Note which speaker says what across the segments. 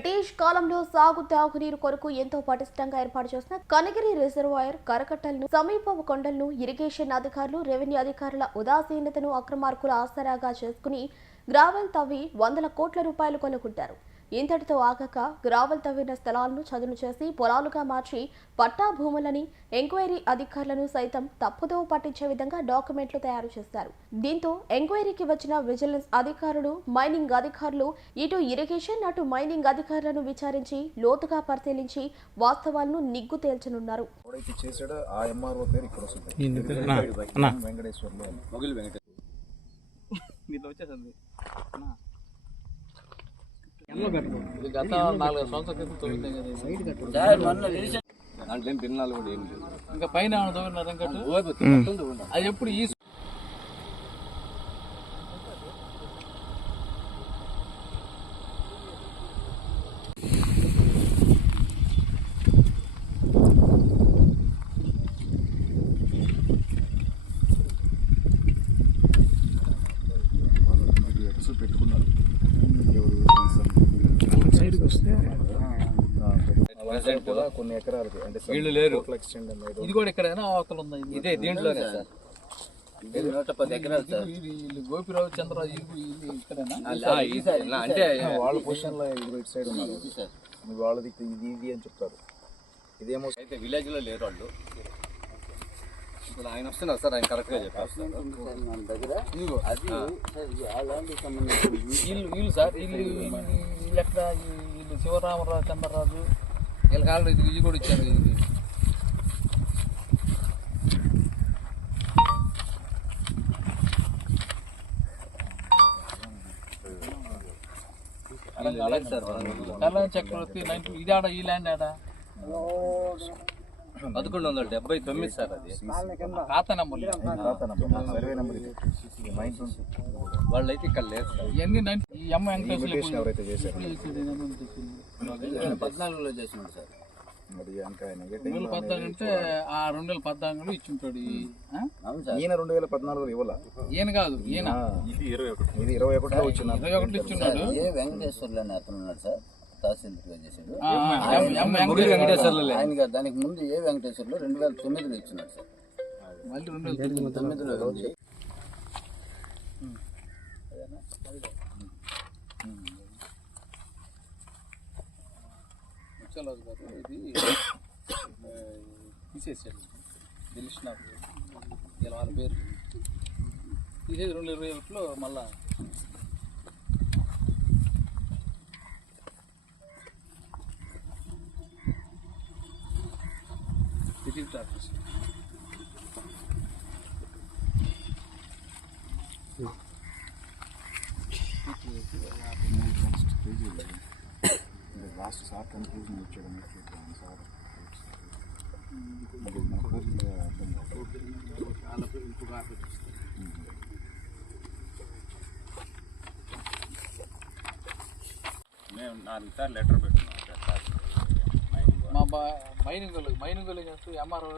Speaker 1: British కాలంలో సాగు తాగునీరు కొరకు ఎంతో పటిష్టంగా ఏర్పాటు చేసిన కనగిరి రిజర్వాయర్ కరకట్టలను సమీప కొండలను ఇరిగేషన్ అధికారులు రెవెన్యూ అధికారుల ఉదాసీనతను అక్రమార్కుల ఆసరాగా చేసుకుని గ్రావెల్ తవ్వి వందల కోట్ల రూపాయలు కొనుక్కుంటారు ఇంతటితో ఆగక గ్రావెల్ తవ్విన స్థలాలను చదును చేసి పొలాలుగా మార్చి పట్టా భూములని ఎంక్వైరీ అధికారులను సైతం తప్పుదోవ పట్టించే విధంగా డాక్యుమెంట్లు తయారు చేస్తారు దీంతో ఎంక్వైరీకి వచ్చిన విజిలెన్స్ అధికారులు మైనింగ్ అధికారులు ఇటు ఇరిగేషన్ అటు మైనింగ్ అధికారులను విచారించి లోతుగా పరిశీలించి వాస్తవాలను నిగ్గు తేల్చనున్నారు
Speaker 2: ఆ ఎంఆర్ఓ పేరు ఇక్కడ వస్తుంది వెంకటేశ్వర్లు అని.
Speaker 3: మొగిలి వెంకట
Speaker 4: దీంట్లో వచ్చేసింది
Speaker 5: ఇది గత నాలుగు సంవత్సరాల క్రితం
Speaker 3: దాంట్లో కూడా ఏం
Speaker 5: ఇంకా పైన తవ్వినారు. అది ఎప్పుడు ఈ
Speaker 2: వస్తే కూడా కొన్ని ఎకరాలకి అంటే
Speaker 3: వీళ్ళు లేరు.
Speaker 2: ఎక్స్టెండ్ అనేది
Speaker 5: ఇది కూడా ఇక్కడైనా అవతల ఉందా ఇది
Speaker 3: దీంట్లోనే సార్. ఇది నూట పది ఎకరాలు సార్.
Speaker 5: ఇది వీళ్ళు గోపిరావు చంద్రరాజు ఇక్కడేనా?
Speaker 3: అంటే
Speaker 2: వాళ్ళ పొజిషన్లో ఇటు సైడ్ ఉన్నారు.
Speaker 3: సార్.
Speaker 2: మీ వాళ్ళది ఇది ఇది అని చెప్తారు. ఇదేమో
Speaker 3: అయితే విలేజ్లో లేరు వాళ్ళు. ఇప్పుడు ఆయన వస్తున్నారు సార్ ఆయన కరెక్ట్గా చెప్పారు అది
Speaker 5: వీళ్ళు వీళ్ళు సార్ వీళ్ళు వీళ్ళు ఎక్కడ శివరామరావు చంద్రరాజు వీళ్ళ కాలంలో ఇది ఇది కూడా ఇచ్చారు ఇది
Speaker 3: అలాగే సార్ వరంగల్లో.
Speaker 5: తెల్ల చక్రవర్తి ఇది ఆడ ఈ ల్యాండ్ ఆడ
Speaker 3: పదకొండు వందల డెబ్బై తొమ్మిది సార్ అది.
Speaker 5: ఖాతా నెంబర్
Speaker 2: ఖాతా నంబర్ సర్వే నెంబర్ ఇది నైన్ ట్వంటీ
Speaker 3: వాళ్ళు అయితే ఇక్కడ లేరు సార్.
Speaker 5: నైన్టీ ఈ అమ్మ వెంకటేశ్వర
Speaker 2: ఇమిటేషన్ ఎవరైతే చేశారు
Speaker 3: పద్నాలుగులో చేసినాడు సార్.
Speaker 5: రెండు వేల పద్నాలుగు అంటే ఆ రెండు వేల పద్నాలుగులో ఇచ్చుంటాడు
Speaker 2: ఈయన రెండు వేల పద్నాలుగులో ఇవ్వాల?
Speaker 5: ఈయన కాదు ఈయన.
Speaker 2: ఇది ఇరవై ఒకటి. ఇది ఇరవై ఒకటిలో వచ్చిన
Speaker 5: ఇరవై ఒకటి ఇచ్చున్నాడు
Speaker 6: ఏ వెంకటేశ్వర్లు అని అతను ఉన్నాడు సార్? తహసీల్దార్ చేశాడు ఆయన దానికి ముందు ఏ వెంకటేశ్వర్లు రెండు వేల తొమ్మిదిలో ఇచ్చినాడు సార్. తొమ్మిదిలో
Speaker 5: ముత్యాలరాజు గారు ఇది తీసేసాడు తెలిసిన ఇలా వాళ్ళ పేరు తీసేది రెండు ఇరవై ఒకటిలో మళ్ళా రిజిస్టర్
Speaker 2: లాస్ట్ సార్ కన్ఫ్యూజన్ వచ్చాడు సార్ అది
Speaker 7: మేము నాలుగు సార్లు లెటర్ మైనింగ్
Speaker 5: మా బా మైనింగ్ వాళ్ళు మైనింగ్ వాళ్ళు చేస్తూ ఎంఆర్ఓ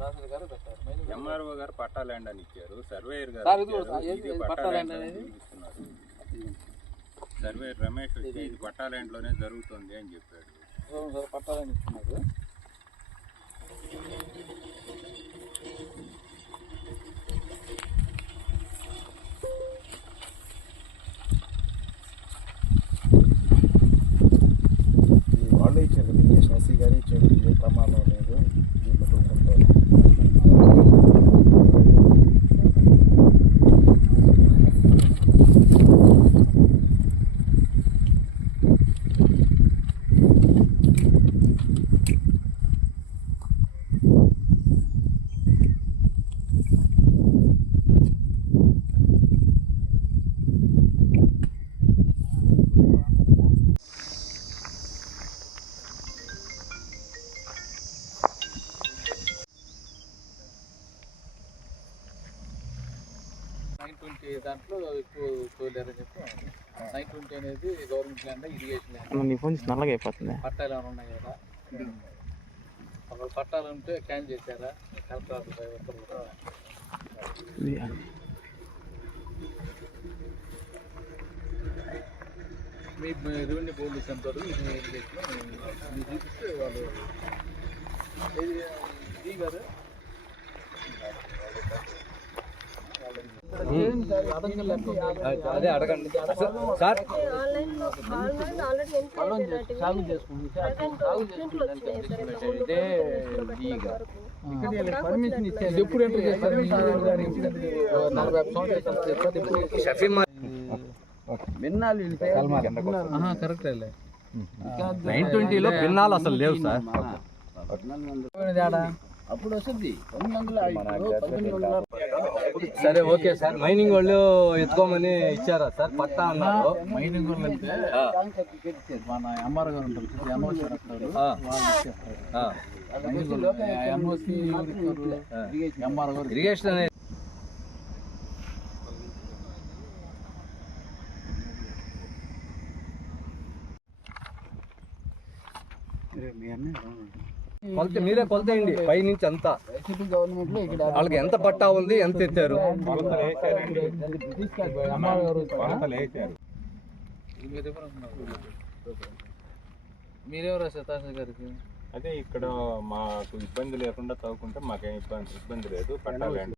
Speaker 5: రాజు గారు పెట్టారు మైనింగ్.
Speaker 7: ఎంఆర్ఓ గారు పట్టా ల్యాండ్ అని ఇచ్చారు సర్వేయర్ గారు పట్టా
Speaker 5: పట్టా
Speaker 7: ల్యాండ్
Speaker 5: ల్యాండ్
Speaker 7: అని
Speaker 5: అనేది?
Speaker 7: సర్వేయర్ రమేష్ వచ్చి ఇది పట్టా ల్యాండ్లోనే జరుగుతుంది అని చెప్పాడు
Speaker 5: సార్ పట్టాలని ఇస్తున్నారు
Speaker 2: ఇది వాళ్ళే ఇచ్చారు కదా గారి ఎస్సీ ఏ ప్రమాదం లేదు. దీంట్లో
Speaker 5: ట్వంటీ దాంట్లో ఎక్కువ తోలేరని చెప్పి నైన్ ట్వంటీ అనేది గవర్నమెంట్ ల్యాండ్ ఇరిగేషన్ ల్యాండ్.
Speaker 4: నీ ఫోన్ నల్లగా అయిపోతుంది.
Speaker 5: పట్టాలు ఏమైనా ఉన్నాయి కదా? ఒకవేళ పట్టాలు ఉంటే క్యాన్ చేశారా? కలెక్టర్ ఆఫీస్ ఉత్తర్వులు కూడా మీ రెవెన్యూ బోర్డు సెంటర్ ఇది ఇరిగేషన్ చూపిస్తే వాళ్ళు ఇది గారు?
Speaker 3: అదే అడగండి. సార్.
Speaker 5: సాగు చేసుకుంటే ఇదే పర్మిషన్ ఇచ్చారు ఎప్పుడు ఎంటర్ చేస్తారు కరెక్ట్
Speaker 3: నైన్ ట్వంటీలో భిన్నాలు అసలు లేవు సార్.
Speaker 6: అప్పుడు వస్తుంది.
Speaker 3: సరే ఓకే సార్. మైనింగ్ వాళ్ళు ఎత్తుకోమని ఇచ్చారా సార్? పట్టా అన్నారు.
Speaker 5: మైనింగ్ వాళ్ళు అంటే
Speaker 3: ఆ,
Speaker 5: మన ఎంఆర్ గారు ఉంటారు. వాళ్ళు ఎంఆర్
Speaker 3: ఇరిగేషన్ అనేది కొలత మీరే కొలతేయండి పై నుంచి అంతా. వాళ్ళకి ఎంత పట్టా ఉంది ఎంత ఎత్తారు
Speaker 5: మీరెవరు సతాశ గారికి?
Speaker 7: అదే ఇక్కడ మాకు ఇబ్బంది లేకుండా చదువుకుంటే మాకేం ఇబ్బంది ఇబ్బంది లేదు. పట్టాలండి